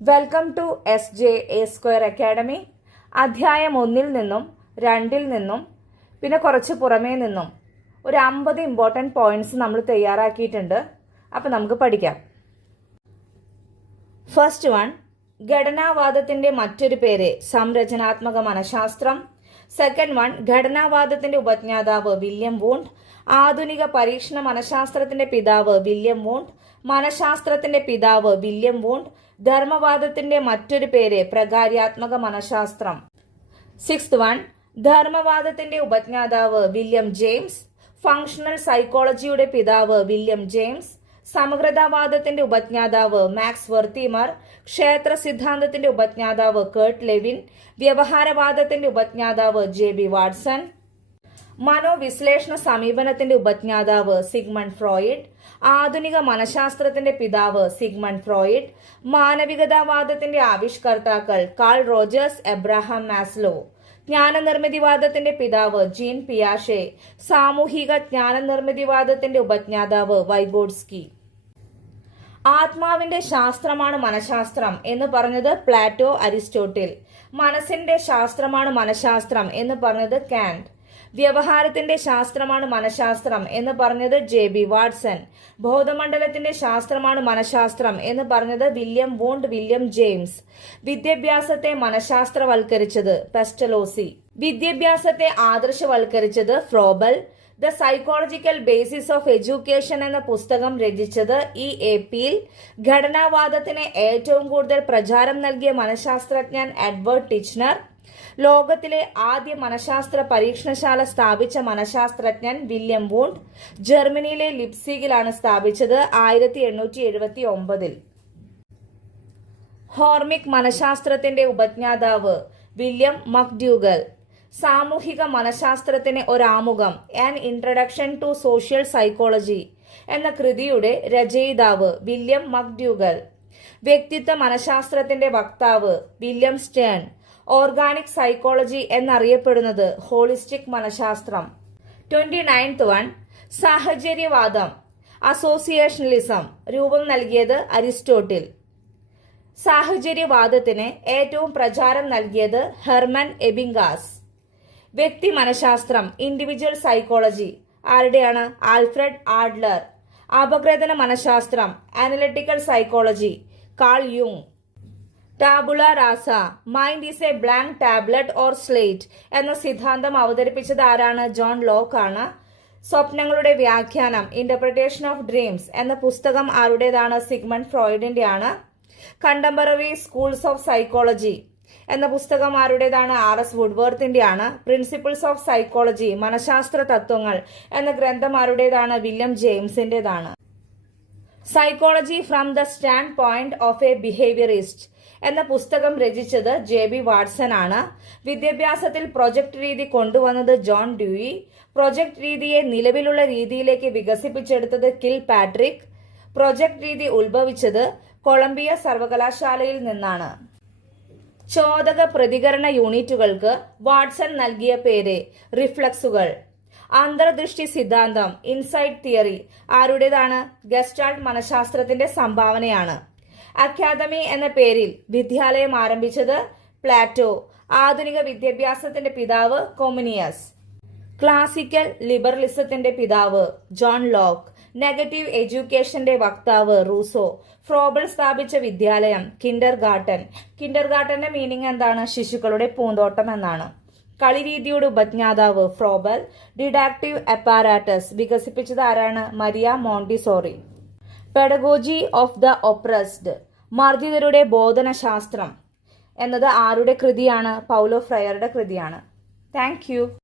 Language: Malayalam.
Welcome to SJ_A² academy. അധ്യായം 1 നിന്നും 2 നിന്നും പിന്നെ കുറച്ച് പുറമേ നിന്നും ഒരു 50 ഇമ്പോർട്ടൻറ്റ് പോയിന്റ്സ് നമ്മൾ തയ്യാറാക്കിയിട്ടുണ്ട്. അപ്പം നമുക്ക് പഠിക്കാം. ഫസ്റ്റ് വൺ, ഘടനാവാദത്തിൻ്റെ മറ്റൊരു പേര് സംരചനാത്മക മനഃശാസ്ത്രം. സെക്കൻഡ് വൺ, ഘടനാവാദത്തിൻ്റെ ഉപജ്ഞാതാവ് വില്യം വൂണ്ട്. ആധുനിക പരീക്ഷണ മനഃശാസ്ത്രത്തിന്റെ പിതാവ് വില്യം വൂണ്ട്. മനഃശാസ്ത്രത്തിന്റെ പിതാവ് വില്യം വൂണ്ട്. ധർമ്മവാദത്തിന്റെ മറ്റൊരു പേര് പ്രകാര്യാത്മക മനഃശാസ്ത്രം. സിക്സ്ത് വൺ, ധർമ്മവാദത്തിന്റെ ഉപജ്ഞാതാവ് വില്യം ജെയിംസ്. ഫങ്ഷണൽ സൈക്കോളജിയുടെ പിതാവ് വില്യം ജെയിംസ്. സമഗ്രതാവാദത്തിന്റെ ഉപജ്ഞാതാവ് മാക്സ് വെർത്തീമർ. ക്ഷേത്ര സിദ്ധാന്തത്തിന്റെ ഉപജ്ഞാതാവ് കേർട്ട് ലെവിൻ. വ്യവഹാരവാദത്തിന്റെ ഉപജ്ഞാതാവ് JB വാട്സൺ. മനോവിശ്ലേഷണ സമീപനത്തിന്റെ ഉപജ്ഞാതാവ് സിഗ്മണ്ട് ഫ്രോയിഡ്. ആധുനിക മനഃശാസ്ത്രത്തിന്റെ പിതാവ് സിഗ്മണ്ട് ഫ്രോയിഡ്. മാനവികതാവാദത്തിന്റെ ആവിഷ്കർത്താക്കൾ കാൾ റോജേഴ്സ്, എബ്രഹാം മാസ്ലോ. ജ്ഞാനനിർമ്മിതിവാദത്തിന്റെ പിതാവ് ജീൻ പിയാഷെ. സാമൂഹിക ജ്ഞാനനിർമ്മിതിവാദത്തിന്റെ ഉപജ്ഞാതാവ് വൈഗോട്സ്കി. ആത്മാവിന്റെ ശാസ്ത്രമാണ് മനഃശാസ്ത്രം എന്ന് പറഞ്ഞത് പ്ലാറ്റോ, അരിസ്റ്റോട്ടിൽ. മനസ്സിന്റെ ശാസ്ത്രമാണ് മനഃശാസ്ത്രം എന്ന് പറഞ്ഞത് കാന്റ്. വ്യവഹാരത്തിന്റെ ശാസ്ത്രമാണ് മനഃശാസ്ത്രം എന്ന് പറഞ്ഞത് JB വാട്സൺ. ബോധമണ്ഡലത്തിന്റെ ശാസ്ത്രമാണ് മനഃശാസ്ത്രം എന്ന് പറഞ്ഞത് വില്യം വൂണ്ട്, വില്യം ജെയിംസ്. വിദ്യാഭ്യാസത്തെ മനഃശാസ്ത്രവൽക്കരിച്ചത് പെസ്റ്റലോസി. വിദ്യാഭ്യാസത്തെ ആദർശവൽക്കരിച്ചത് Froebel. The psychological basis of education എന്ന പുസ്തകം രചിച്ചത് E.A. പീൽ. ഘടനാവാദത്തിന് ഏറ്റവും കൂടുതൽ പ്രചാരം നൽകിയ മനഃശാസ്ത്രജ്ഞൻ എഡ്വേർഡ് ടിച്ച്നർ. ലോകത്തിലെ ആദ്യ മനഃശാസ്ത്ര പരീക്ഷണശാല സ്ഥാപിച്ച മനഃശാസ്ത്രജ്ഞൻ വില്യം വൂണ്ട്. ജർമ്മനിയിലെ ലിപ്സിഗിലാണ് സ്ഥാപിച്ചത് 1879. ഹോർമിക് മനഃശാസ്ത്രത്തിന്റെ ഉപജ്ഞാതാവ് വില്യം മക്ഡ്യൂഗൽ. സാമൂഹിക മനഃശാസ്ത്രത്തിന് ഒരാമുഖം an introduction to social psychology എന്ന കൃതിയുടെ രചയിതാവ് വില്യം മക്ഡ്യൂഗൽ. വ്യക്തിത്വ മനഃശാസ്ത്രത്തിന്റെ വക്താവ് വില്യം സ്റ്റേൺ. ഓർഗാനിക് സൈക്കോളജി എന്നറിയപ്പെടുന്നത് ഹോളിസ്റ്റിക് മനഃശാസ്ത്രം. 29th വൺ, സാഹചര്യവാദം അസോസിയേഷണലിസം രൂപം നൽകിയത് അരിസ്റ്റോട്ടിൽ. സാഹചര്യവാദത്തിന് ഏറ്റവും പ്രചാരം നൽകിയത് ഹെർമൻ എബിംഗാസ്. വ്യക്തി മനഃശാസ്ത്രം ഇൻഡിവിജ്വൽ സൈക്കോളജി ആരുടെയാണ്? Alfred Adler. അപഗ്രഥന മനഃശാസ്ത്രം അനലിറ്റിക്കൽ സൈക്കോളജി കാൾ യുങ്. Tabula rasa mind is a blank tablet or slate എന്ന സിദ്ധാന്തം അവതരിപ്പിച്ചത് ആരാണ്? ജോൺ ലോക്ക് ആണ്. സ്വപ്നങ്ങളുടെ വ്യാഖ്യാനം ഇന്റർപ്രിട്ടേഷൻ ഓഫ് ഡ്രീംസ് എന്ന പുസ്തകം ആരുടേതാണ്? സിഗ്മണ്ട് ഫ്രോയിഡിന്റെ ആണ്. കണ്ടംപററി സ്കൂൾസ് ഓഫ് സൈക്കോളജി എന്ന പുസ്തകം ആരുടേതാണ്? RS വുഡ്വർത്തിന്റെ ആണ്. പ്രിൻസിപ്പിൾസ് ഓഫ് സൈക്കോളജി മനഃശാസ്ത്ര തത്വങ്ങൾ എന്ന ഗ്രന്ഥം ആരുടേതാണ്? വില്യം ജെയിംസിന്റേതാണ്. Psychology from the standpoint of a behaviourist എന്ന പുസ്തകം രചിച്ചത് JB വാട്സൺ ആണ്. വിദ്യാഭ്യാസത്തിൽ പ്രൊജക്ട് രീതി കൊണ്ടുവന്നത് ജോൺ ഡ്യൂയി. പ്രൊജക്ട് രീതിയെ നിലവിലുള്ള രീതിയിലേക്ക് വികസിപ്പിച്ചെടുത്തത് കിൽ പാട്രിക്. പ്രൊജക്ട് രീതി ഉത്ഭവിച്ചത് കൊളംബിയ സർവകലാശാലയിൽ നിന്നാണ്. ചോദക പ്രതികരണ യൂണിറ്റുകൾക്ക് വാട്സൺ നൽകിയ പേര് റിഫ്ലക്സുകൾ. അന്തർദൃഷ്ടി സിദ്ധാന്തം ഇൻസൈറ്റ് തിയറി ആരുടേതാണ്? ഗസ്റ്റാൾട്ട് മനഃശാസ്ത്രത്തിന്റെ സംഭാവനയാണ്. അക്കാദമി എന്ന പേരിൽ വിദ്യാലയം ആരംഭിച്ചത് പ്ലാറ്റോ. ആധുനിക വിദ്യാഭ്യാസത്തിന്റെ പിതാവ് കൊമുനിയസ്. ക്ലാസിക്കൽ ലിബറലിസത്തിന്റെ പിതാവ് ജോൺ ലോക്ക്. നെഗറ്റീവ് എഡ്യൂക്കേഷന്റെ വക്താവ് റൂസോ. ഫ്രോബൽ സ്ഥാപിച്ച വിദ്യാലയം കിൻഡർ ഗാർട്ടൻ. കിൻഡർ ഗാർട്ടന്റെ മീനിങ് എന്താണ്? ശിശുക്കളുടെ പൂന്തോട്ടം എന്നാണ്. കളിരീതിയുടെ ഉപജ്ഞാതാവ് ഫ്രോബൽ. ഡിഡാക്റ്റീവ് അപ്പാരാറ്റസ് വികസിപ്പിച്ചത് ആരാണ്? Maria Montessori. Pedagogy of the oppressed മർദ്ദിതരുടെ ബോധനശാസ്ത്രം എന്നത് ആരുടെ കൃതിയാണ്? പൗലോ ഫ്രയറുടെ കൃതിയാണ്. Thank U.